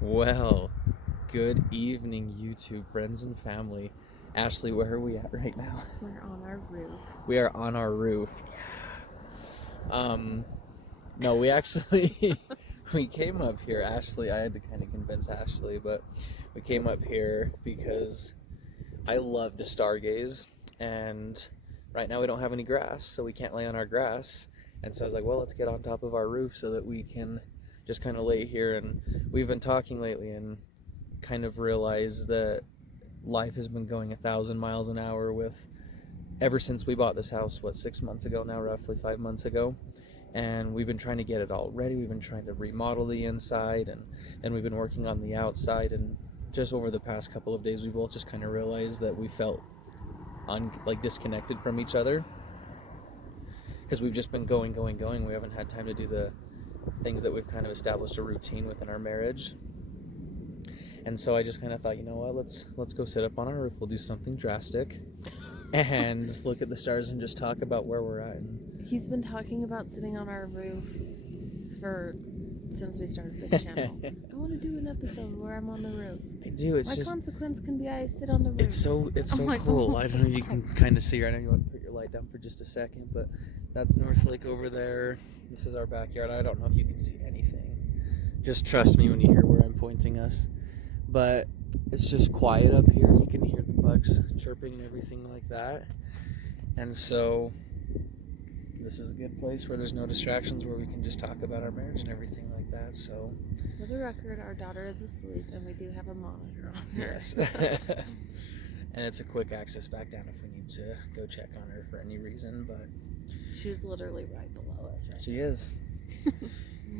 Well, good evening, YouTube friends and family. Ashley, where are we at right now? We're on our roof. We are on our roof. Um, no, we actually we came up here. Ashley, I had to kind of convince Ashley, but we came up here because I love to stargaze, and right now we don't have any grass, so we can't lay on our grass. And so I was like, well, let's get on top of our roof so that we can just kind of lay here. And we've been talking lately and kind of realized that life has been going 1,000 miles an hour with ever since we bought this house, what, 6 months ago now, roughly 5 months ago. And we've been trying to get it all ready. We've been trying to remodel the inside, and then we've been working on the outside. And just over the past couple of days, we both just kind of realized that we felt like disconnected from each other because we've just been going, going, going. We haven't had time to do the things that we've kind of established a routine within our marriage. And so I just kind of thought, you know what, let's go sit up on our roof. We'll do something drastic and look at the stars and just talk about where we're at. He's been talking about sitting on our roof since we started this channel. I want to do an episode where I'm on the roof. I do. It's My just consequence can be I sit on the roof. it's so like, cool. oh I don't know if you can kind of see right now. You want to put your light down for just a second, but that's North Lake over there. This is our backyard. I don't know if you can see anything. Just trust me when you hear where I'm pointing us. But it's just quiet up here. You can hear the bugs chirping and everything like that. And so this is a good place where there's no distractions, where we can just talk about our marriage and everything like that. So for the record, our daughter is asleep and we do have a monitor on her. yes. And it's a quick access back down if we need to go check on her for any reason, but she's literally right below us right she is.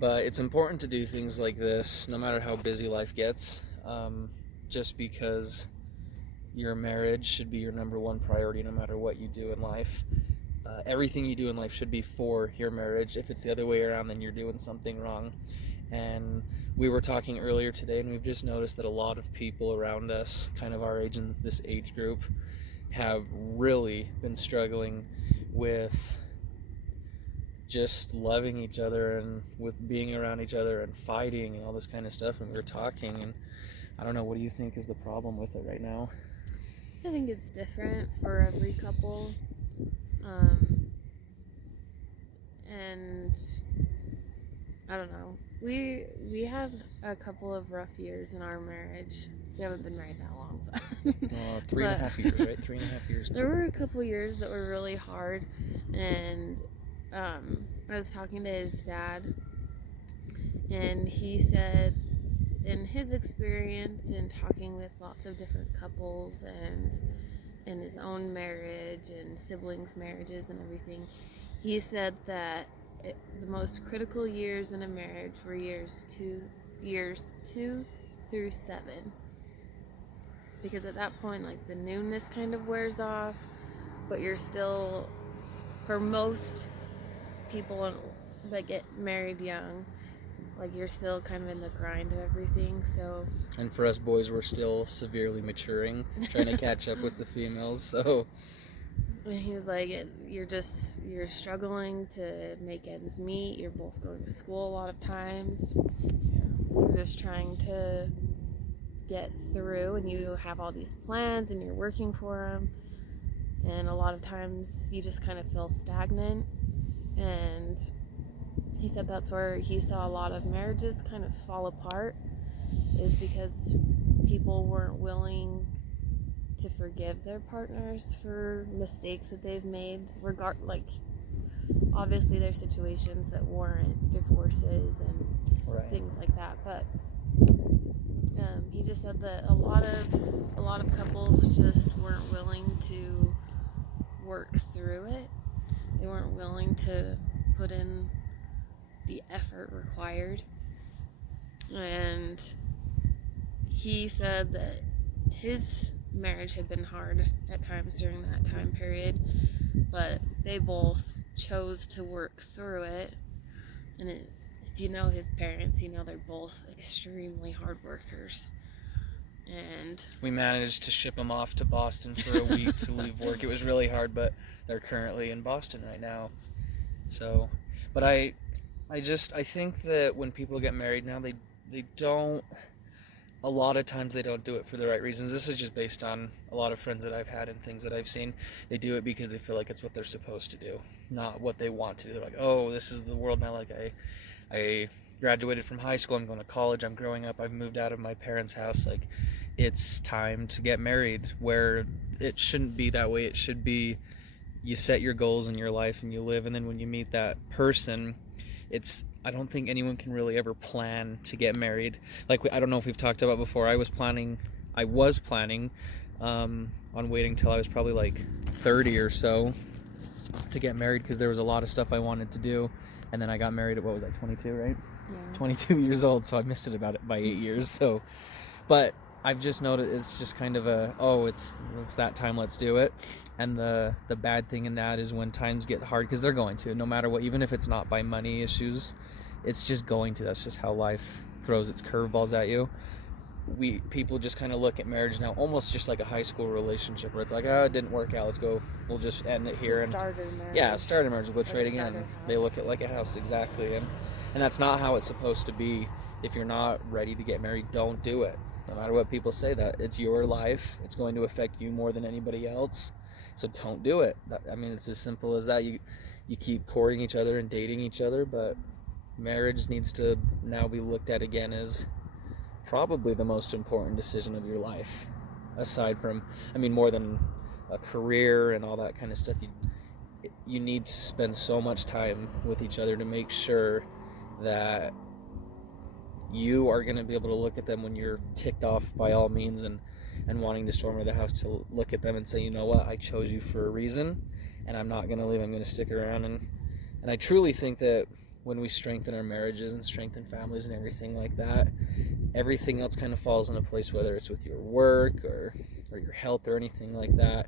But it's important to do things like this no matter how busy life gets, just because your marriage should be your number one priority no matter what you do in life. Everything you do in life should be for your marriage. If it's the other way around, then you're doing something wrong. And we were talking earlier today, and we've just noticed that a lot of people around us, kind of our age and this age group, have really been struggling with just loving each other and with being around each other and fighting and all this kind of stuff. And we were talking, and I don't know, what do you think is the problem with it right now? I think it's different for every couple. And I don't know. We had a couple of rough years in our marriage. We haven't been married that long, but 3.5 years, right? 3.5 years. There were a couple years that were really hard, and I was talking to his dad, and he said in his experience in talking with lots of different couples and in his own marriage and siblings' marriages and everything, he said that the most critical years in a marriage were years two through 7, because at that point, like, the newness kind of wears off, but you're still, for most people that get married young, like, you're still kind of in the grind of everything. So, and for us boys, we're still severely maturing, trying to catch up with the females. So and he was like, you're struggling to make ends meet. You're both going to school a lot of times. You're just trying to get through, and you have all these plans and you're working for them. And a lot of times you just kind of feel stagnant. And he said that's where he saw a lot of marriages kind of fall apart, is because people weren't willing to forgive their partners for mistakes that they've made. Obviously there's situations that warrant divorces and right. things like that, but he just said that a lot of couples just weren't willing to work through it. They weren't willing to put in the effort required. And he said that his marriage had been hard at times during that time period, but they both chose to work through it. And if you know his parents, you know they're both extremely hard workers. And we managed to ship them off to Boston for a week to leave work. It was really hard, but they're currently in Boston right now. So, but I think that when people get married now, they don't a lot of times they don't do it for the right reasons. This is just based on a lot of friends that I've had and things that I've seen. They do it because they feel like it's what they're supposed to do, not what they want to do. They're like, oh, this is the world now. Like I graduated from high school, I'm going to college, I'm growing up, I've moved out of my parents' house. Like, it's time to get married, where it shouldn't be that way. It should be, you set your goals in your life and you live, and then when you meet that person, I don't think anyone can really ever plan to get married. Like, I don't know if we've talked about before, I was planning on waiting till I was probably like 30 or so to get married, because there was a lot of stuff I wanted to do. And then I got married at, what was I, 22, right? Yeah. 22 years old, so I missed it by 8 years. So, but I've just noticed it's just kind of it's that time, let's do it. And the bad thing in that is when times get hard, because they're going to, no matter what, even if it's not by money issues, it's just going to. That's just how life throws its curveballs at you. People just kind of look at marriage now almost just like a high school relationship, where it's like, oh, it didn't work out, we'll just end it here. It's a starter marriage. Yeah, starter marriage, we'll go trade again. House. They look at it like a house, exactly. And that's not how it's supposed to be. If you're not ready to get married, don't do it. No matter what people say, that it's your life, it's going to affect you more than anybody else, so don't do it. It's as simple as that. You keep courting each other and dating each other, but marriage needs to now be looked at again as probably the most important decision of your life, aside from, more than a career and all that kind of stuff. You need to spend so much time with each other to make sure that you are going to be able to look at them when you're ticked off by all means and wanting to storm out of the house, to look at them and say, you know what, I chose you for a reason, and I'm not going to leave, I'm going to stick around. And I truly think that when we strengthen our marriages and strengthen families and everything like that, everything else kind of falls into place, whether it's with your work or your health or anything like that.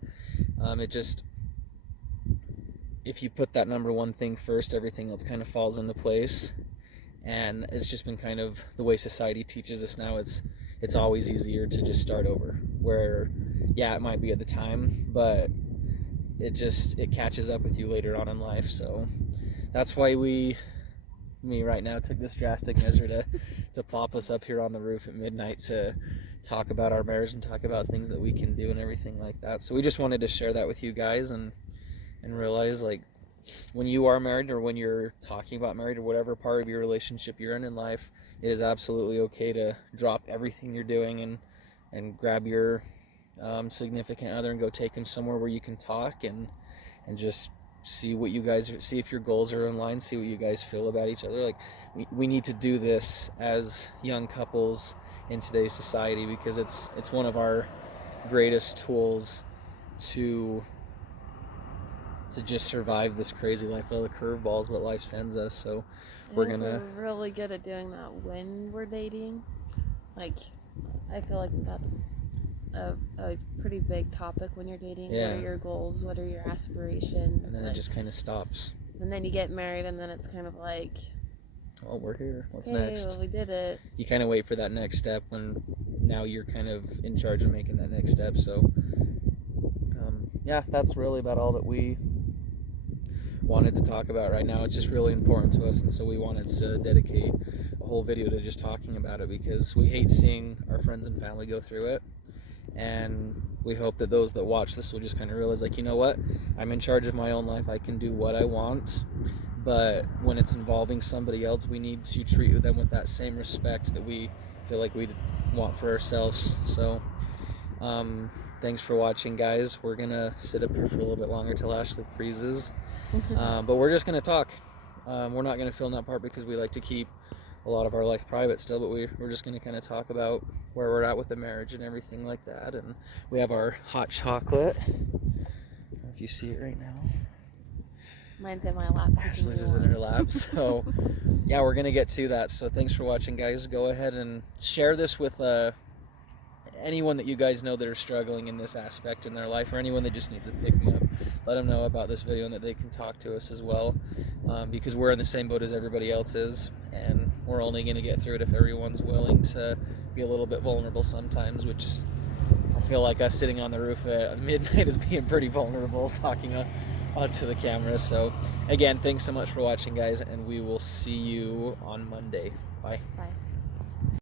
If you put that number one thing first, everything else kind of falls into place. And it's just been kind of the way society teaches us now. It's always easier to just start over, where, yeah, it might be at the time, but it catches up with you later on in life. So that's why me right now took this drastic measure to plop us up here on the roof at midnight to talk about our marriage and talk about things that we can do and everything like that. So we just wanted to share that with you guys and realize, like, when you are married, or when you're talking about married, or whatever part of your relationship you're in life, it is absolutely okay to drop everything you're doing and grab your significant other and go take them somewhere where you can talk and just see if your goals are in line, see what you guys feel about each other. Like, we need to do this as young couples in today's society, because it's one of our greatest tools to just survive this crazy life, all the curveballs that life sends us. So we're really good at doing that when we're dating. Like, I feel like that's a pretty big topic when you're dating. Yeah. What are your goals? What are your aspirations? And then it just kind of stops. And then you get married, and then it's kind of like, oh, we're here. What's okay, next? Well, we did it. You kind of wait for that next step when now you're kind of in charge of making that next step. So, yeah, that's really about all that we wanted to talk about right now. It's just really important to us, and so we wanted to dedicate a whole video to just talking about it, because we hate seeing our friends and family go through it. And we hope that those that watch this will just kind of realize, like, you know what, I'm in charge of my own life, I can do what I want, but when it's involving somebody else, we need to treat them with that same respect that we feel like we want for ourselves. So thanks for watching, guys. We're gonna sit up here for a little bit longer till Ashley freezes. But we're just going to talk. We're not going to film that part because we like to keep a lot of our life private still, but we're just going to kind of talk about where we're at with the marriage and everything like that. And we have our hot chocolate. I don't know if you see it right now. Mine's in my lap. Ashley's is in her lap. So, yeah, we're going to get to that. So thanks for watching, guys. Go ahead and share this with anyone that you guys know that are struggling in this aspect in their life, or anyone that just needs a pick-me-up. Let them know about this video and that they can talk to us as well, because we're in the same boat as everybody else is, and we're only going to get through it if everyone's willing to be a little bit vulnerable sometimes, which I feel like us sitting on the roof at midnight is being pretty vulnerable, talking onto the camera. So again, thanks so much for watching, guys, and we will see you on Monday. Bye. Bye.